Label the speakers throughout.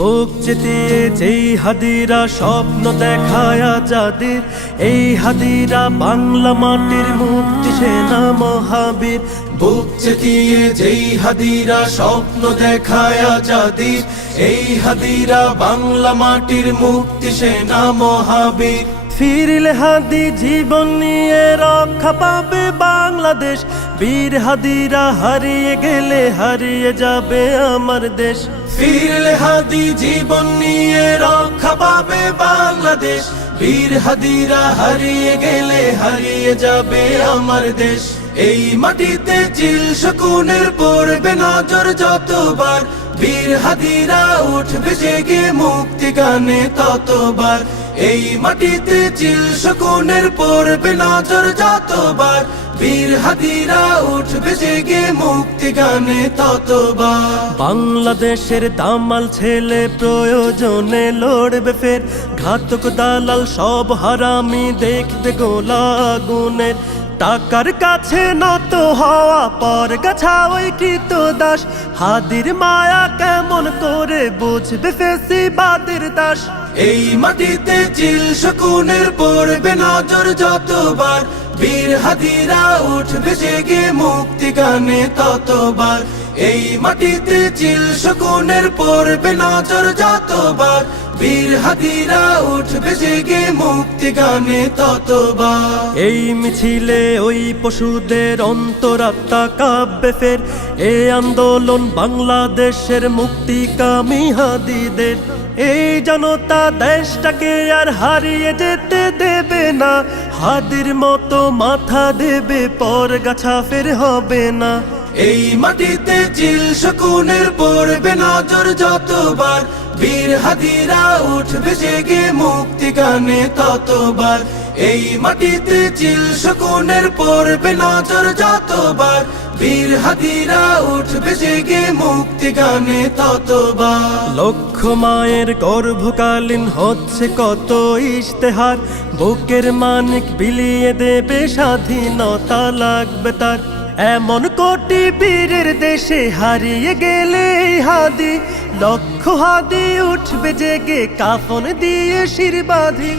Speaker 1: বুক চেতিয়ে যেই হাদিরা স্বপ্ন দেখায় যাদের এই হাদিরা বাংলা মাটির মুক্তি সেনা মহাবীর
Speaker 2: বুক চেতিয়ে যেই হাদিরা স্বপ্ন দেখায় যাদের এই হাদিরা বাংলা মাটির মুক্তি সেনা মহাবীর
Speaker 1: ফিরলে হাদি জীবন নিয়ে রক্ষা পাবে বাংলাদেশ বীর হাদিরা হারিয়ে গেলে হারিয়ে যাবে আমার দেশ
Speaker 2: হাদি জীবন নিয়ে রক্ষা পাবে বাংলাদেশ বীর হাদিরা হারিয়ে গেলে হারিয়ে যাবে আমার দেশ এই মাটিতে চিল শকুনের পড়বে নজর যতবার বীর হাদিরা উঠবে জেগে মুক্তি গানে ততবার এই মাটিতে চিল শকুনের পড়বে নজর যতবার বীর হাতিরা উঠবে জেগে মুক্তি গানে ততবার
Speaker 1: বাংলাদেশের দামাল ছেলে প্রয়োজনে লড়বে ফের ঘাতক দালাল সব হারামি দেখবে গোলা গুনের টাকার কাছে নত হওয়া পর গাছা ওই কৃত দাস হাদির মায়া কেমন করে বুঝবে ফেসি বাদের দাস
Speaker 2: এই মাটিতে চিল শকুনের পড়বে নজর যতবার বীর হাতিরা উঠবে জেগে মুক্তি গানে ততবার এই মাটিতে চিল শকুনের পড়বে নজর যতবার বীর হাতিরা উঠবে জেগে মুক্তি গানে ততবার
Speaker 1: এই মিছিলে ওই পশুদের অন্তরাত্মা কাব্যে ফের এ আন্দোলন বাংলাদেশের কামি হাদিদের এই জনতা দেশটাকে আর হারিয়ে যেতে দেবে না হাদির মতো মাথা দেবে পর গাছা ফের হবে না
Speaker 2: এই মাটিতে চিল শকুনের পড়বে নজর যতবার বীর হাতিরা উঠবে জেগে মুক্তি গানে ততবার এই মাটিতে চিল শকুনের পড়বে নজর যতবার বীর হাতিরা উঠবে জেগে মুক্তি গানে ততবার
Speaker 1: লক্ষ মায়ের গর্ভকালীন হচ্ছে কত ইশতেহার বুকের মানিক বিলিয়ে দেবে স্বাধীনতা লাগবে তার এমন কোটি বীরের দেশে হারিয়ে গেলে হাদি লক্ষ হাদি উঠবে জেগে কাফন দিয়ে শিরবাধি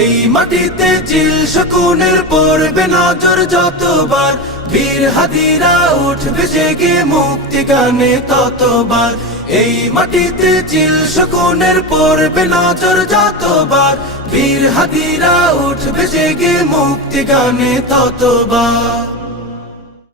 Speaker 2: এই মাটিতে চিল শকুনের পড়বে নজর যতবার বীর হাদিরা উঠবে জেগে মুক্তি গানে ততবার এই মাটিতে চিল শকুনের পড়বে নজর যতবার বীর হাদিরা উঠবে জেগে মুক্তি গানে ততবার